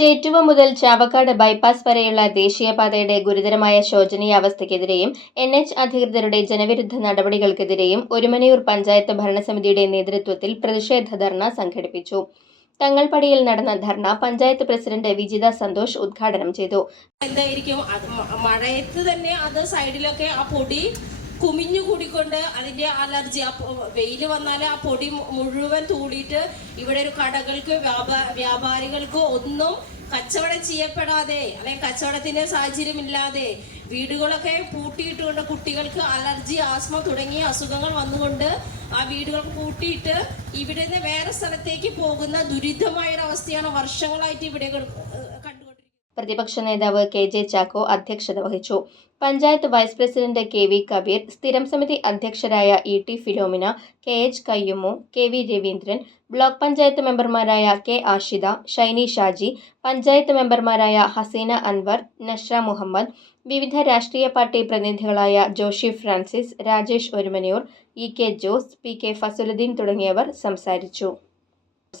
ചേറ്റുവ മുതൽ ചാവക്കാട് ബൈപ്പാസ് വരെയുള്ള ദേശീയപാതയുടെ ഗുരുതരമായ ശോചനീയാവസ്ഥയ്ക്കെതിരെയും എൻ എച്ച് അധികൃതരുടെ ജനവിരുദ്ധ നടപടികൾക്കെതിരെയും ഒരുമനയൂർ പഞ്ചായത്ത് ഭരണസമിതിയുടെ നേതൃത്വത്തിൽ പ്രതിഷേധ ധർണ സംഘടിപ്പിച്ചു. തങ്ങൾപടിയിൽ നടന്ന ധർണ പഞ്ചായത്ത് പ്രസിഡന്റ് വിജിത സന്തോഷ് ഉദ്ഘാടനം ചെയ്തു. എന്തായിരിക്കും? മഴയത്ത് തന്നെ അത് സൈഡിലൊക്കെ ആ പൊടി കുമിഞ്ഞു കൂടിക്കൊണ്ട് അതിന്റെ അലർജി ആ വെയിൽ വന്നാൽ ആ പൊടി മുഴുവൻ തൂടിയിട്ട് ഇവിടെ ഒരു കടകൾക്ക് വ്യാപാ വ്യാപാരികൾക്ക് ഒന്നും കച്ചവടം ചെയ്യപ്പെടാതെ അല്ലെങ്കിൽ കച്ചവടത്തിന്റെ സാഹചര്യമില്ലാതെ വീടുകളൊക്കെ പൂട്ടിയിട്ടുകൊണ്ട് കുട്ടികൾക്ക് അലർജി ആസ്മ തുടങ്ങിയ അസുഖങ്ങൾ വന്നുകൊണ്ട് ആ വീടുകൾ പൂട്ടിയിട്ട് ഇവിടെ നിന്ന് വേറെ സ്ഥലത്തേക്ക് പോകുന്ന ദുരിതമായ ഒരു അവസ്ഥയാണ് വർഷങ്ങളായിട്ട് ഇവിടെ പ്രതിപക്ഷ നേതാവ് കെ ജെ ചാക്കോ അധ്യക്ഷത വഹിച്ചു. Panchayat vice president K V Kabeer സ്ഥിരം സമിതി അധ്യക്ഷരായ E T Philomina K H Kayyumu K V Raveendran block panchayat മെമ്പർമാരായ കെ ആഷിത ഷൈനി ഷാജി പഞ്ചായത്ത് മെമ്പർമാരായ ഹസീന അൻവർ നഷ്ര മുഹമ്മദ് വിവിധ രാഷ്ട്രീയ party പ്രതിനിധികളായ Joshy Francis Rajesh Orumanayur E K Jose P K Fasaluddeen തുടങ്ങിയവർ സംസാരിച്ചു.